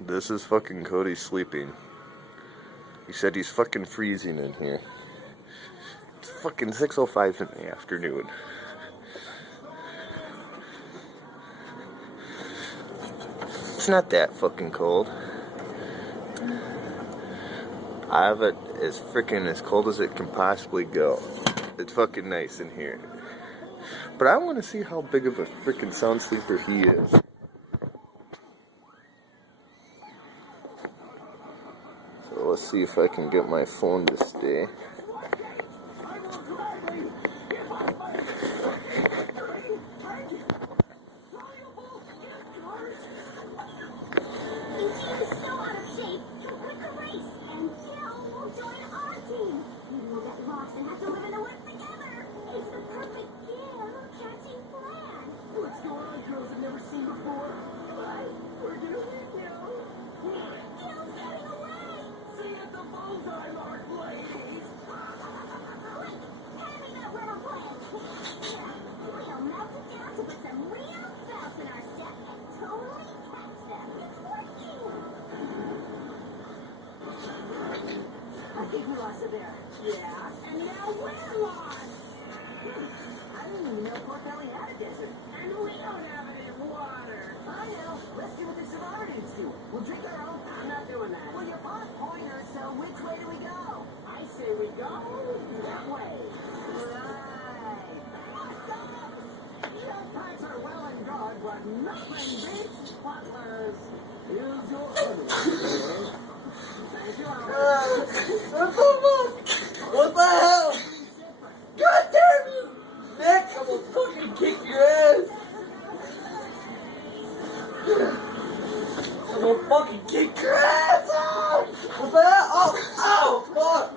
This is fucking Cody sleeping. He said he's fucking freezing in here. It's fucking 6:05 in the afternoon. It's not that fucking cold. I have it as freaking as cold as it can possibly go. It's fucking nice in here. But I want to see how big of a freaking sound sleeper he is. So let's see if I can get my phone to stay. Yeah, and now we're lost. I didn't even know Port Valley had a desert. And we don't have any water. I know. Let's see what the survivors do. We'll drink our own. I'm not doing that. Well, you're both pointers, so which way do we go? I say we go that way. Right. Your pipes are well and good, but nothing beats butlers. Here's your other. Thank you, What the hell? God damn you! Nick, I'm gonna fucking kick your ass! I'm gonna fucking kick your ass! Oh! What the hell? Oh! Fuck!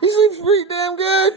He sleeps pretty damn good.